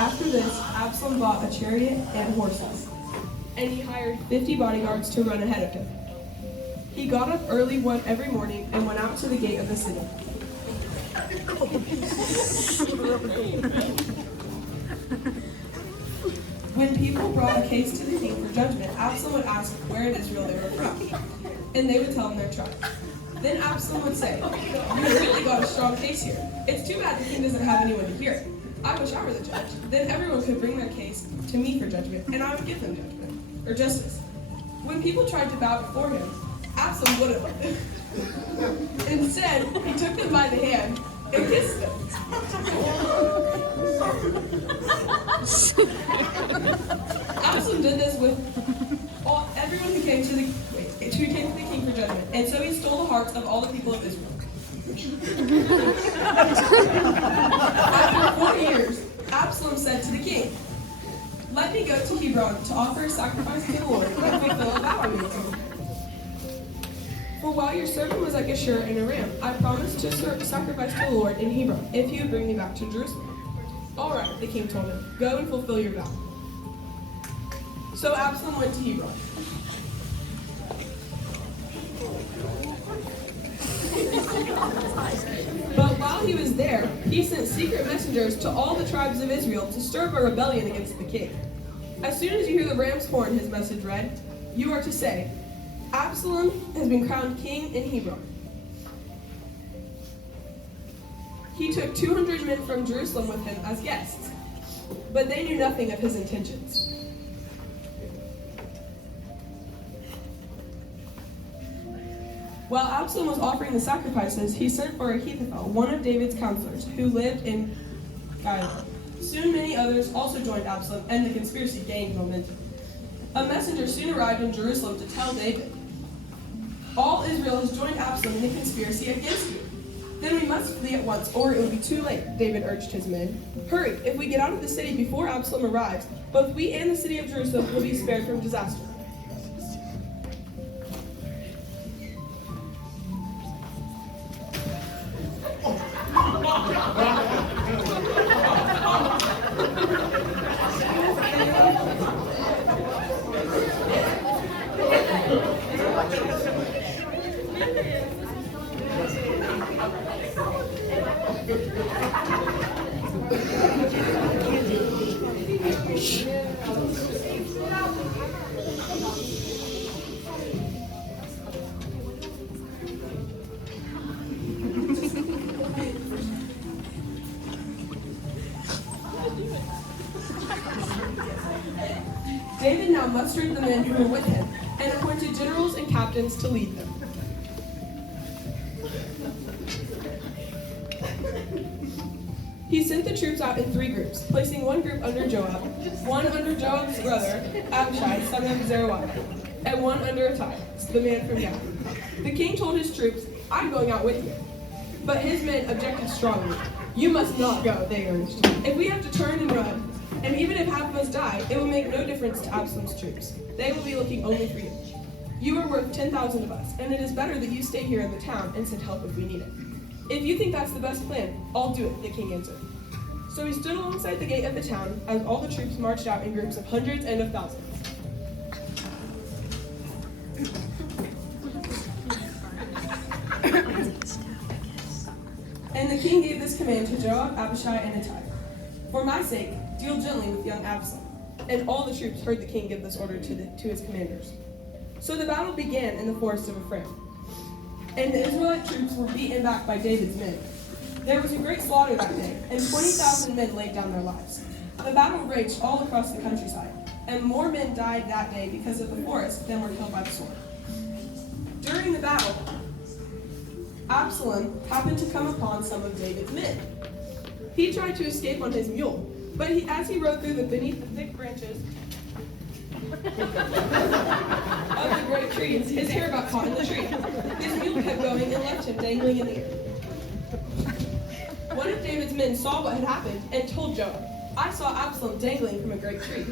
After this, Absalom bought a chariot and horses, and he hired 50 bodyguards to run ahead of him. He got up early every morning and went out to the gate of the city. When people brought a case to the king for judgment, Absalom would ask where in Israel they were from, and they would tell him their tribe. Then Absalom would say, "You really got a strong case here. It's too bad the king doesn't have anyone to hear it. I wish I were the judge. Then everyone could bring their case to me for judgment, and I would give them judgment, or justice." When people tried to bow before him, Absalom wouldn't let them. Instead, he took them by the hand and kissed them. Absalom did this with everyone who came to the king for judgment, and so he stole the hearts of all the people of Israel. After 4 years, Absalom said to the king, "Let me go to Hebron to offer a sacrifice to the Lord and fulfill a vow I made to him. For while your servant was at Geshur and Aram, I promised to sacrifice to the Lord in Hebron if you would bring me back to Jerusalem." "All right," the king told him, "go and fulfill your vow." So Absalom went to Hebron. But while he was there, he sent secret messengers to all the tribes of Israel to stir up a rebellion against the king. "As soon as you hear the ram's horn," his message read, "you are to say, 'Absalom has been crowned king in Hebron.'" He took 200 men from Jerusalem with him as guests, but they knew nothing of his intentions. While Absalom was offering the sacrifices, he sent for Ahithophel, one of David's counselors, who lived in Gihon. Soon many others also joined Absalom, and the conspiracy gained momentum. A messenger soon arrived in Jerusalem to tell David, "All Israel has joined Absalom in the conspiracy against you." "Then we must flee at once, or it will be too late," David urged his men. "Hurry, if we get out of the city before Absalom arrives, both we and the city of Jerusalem will be spared from disaster." David now mustered the men who were with him and appointed generals and captains to lead them. He sent the troops out in 3 groups, placing one group under Joab, one under Joab's brother, Abishai, son of Zeruiah, and one under Ittai, the man from Gath. The king told his troops, "I'm going out with you." But his men objected strongly. "You must not go," they urged. "If we have to turn and run, and even if half of us die, it will make no difference to Absalom's troops. They will be looking only for you. You are worth 10,000 of us, and it is better that you stay here in the town and send help if we need it." "If you think that's the best plan, I'll do it," the king answered. So he stood alongside the gate of the town as all the troops marched out in groups of hundreds and of thousands. And the king gave this command to Joab, Abishai, and Ittai, "For my sake, deal gently with young Absalom." And all the troops heard the king give this order to his commanders. So the battle began in the forest of Ephraim, and the Israelite troops were beaten back by David's men. There was a great slaughter that day, and 20,000 men laid down their lives. The battle raged all across the countryside, and more men died that day because of the forest than were killed by the sword. During the battle, Absalom happened to come upon some of David's men. He tried to escape on his mule, but as he rode beneath the thick branches of the great trees, his hair got caught in the tree. His mule kept going and left him dangling in the air. One of David's men saw what had happened and told Joab, "I saw Absalom dangling from a great tree."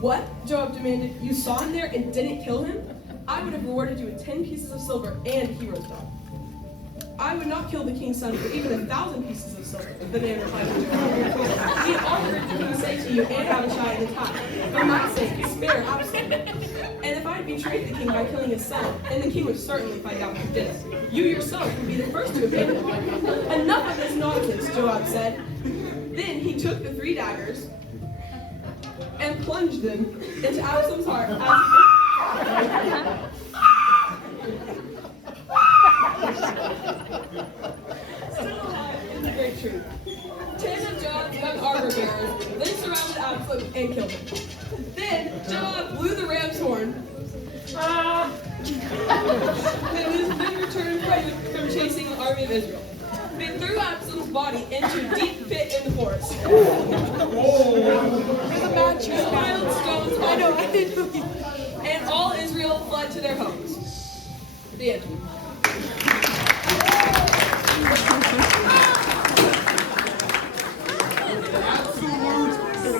"What?" Joab demanded. "You saw him there and didn't kill him? I would have rewarded you with 10 pieces of silver and a hero's dog." "I would not kill the king's son for even 1,000 pieces of silver," the man replied to Joab. He had all heard the king say to you and Abishai in the time. For my sake, spare Absalom. And if I had betrayed the king by killing his son, and the king would certainly find out who did it, you yourself would be the first to abandon him. Enough of this nonsense, Joab said. Then he took the 3 daggers and plunged them into Absalom's heart It's a great truth. 10 of Joab's young armor bearers then surrounded Absalom and killed him. Then Joab blew the ram's horn. Then his men returned from chasing the army of Israel. They threw Absalom's body into a deep pit in the forest.